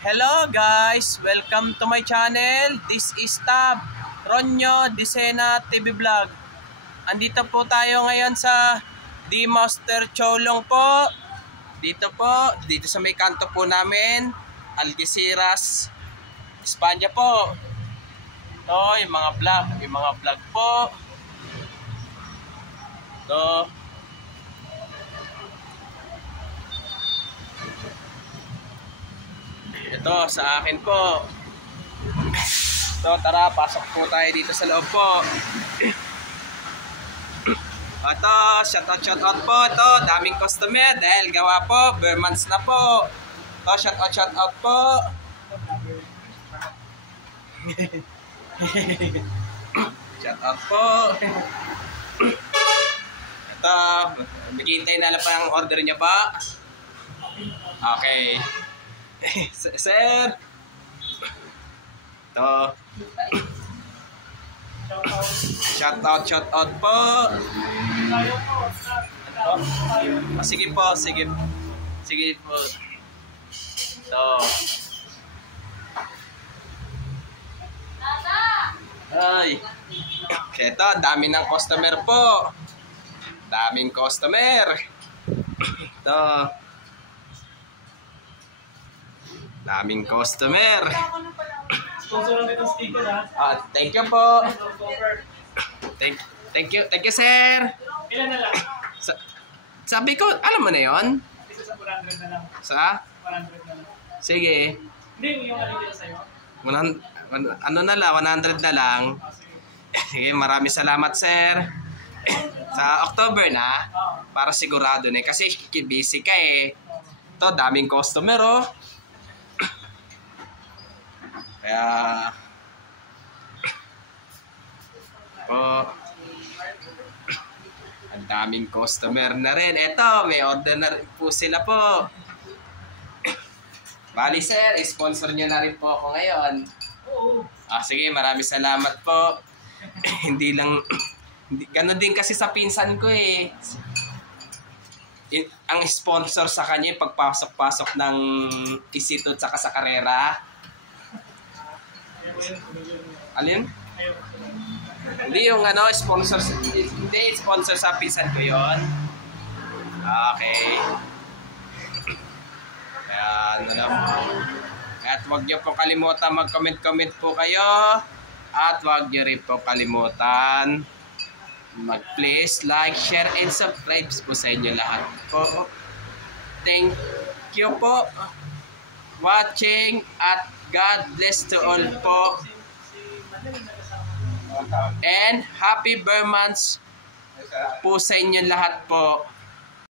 Hello guys, welcome to my channel. This is Tab Ronyo Disena TV Vlog. Andito po tayo ngayon sa D Master Cholong po. Dito sa may kanto po namin, Algeciras, Espanya po. Ito yung mga vlog po. Ito. Ito sa akin po. So tara, pasok po tayo dito sa loob po. Ito, shout out po. Ito, daming customer dahil gawa po, bare months na po. Ito, shout out po. Shout out po. Ito, naghihintay na lang pa ang order niya pa. Okay. Sir. Ito. Shout out po. Sige po. Sige po. Ito. Ay. Ito, dami ng customer po. Daming customer. Ito. Daming customer. Sponsor ng itong sticker ha. Thank you po. Thank you sir. Ilan na lang? Sabi ko, alam mo na yon? Isa sa 400 na lang. Sa? 400 na lang. Sige. Hindi, yung alin sa'yo. Ano na lang, 100 na lang. Sige, maraming salamat sir. Sa October na, para sigurado na kasi busy ka eh. Ito, daming customer oh. Kaya po, ang daming customer na rin. Eto, may order na rin po sila po. Bali sir, sponsor nyo na rin po ako ngayon. Sige, maraming salamat po. Ganon din kasi sa pinsan ko eh. Ang sponsor sa kanya pagpasok-pasok ng Isito at saka sa karera. Alin? Hindi yung sponsor sa pinsan ko yon. Okay. Kaya at huwag niyo po kalimutan mag-comment po kayo. At huwag niyo rin po kalimutan mag-please like, share, and subscribe po sa inyo lahat po. Thank you po watching at God bless to all po. And happy bare months po sa inyo lahat po.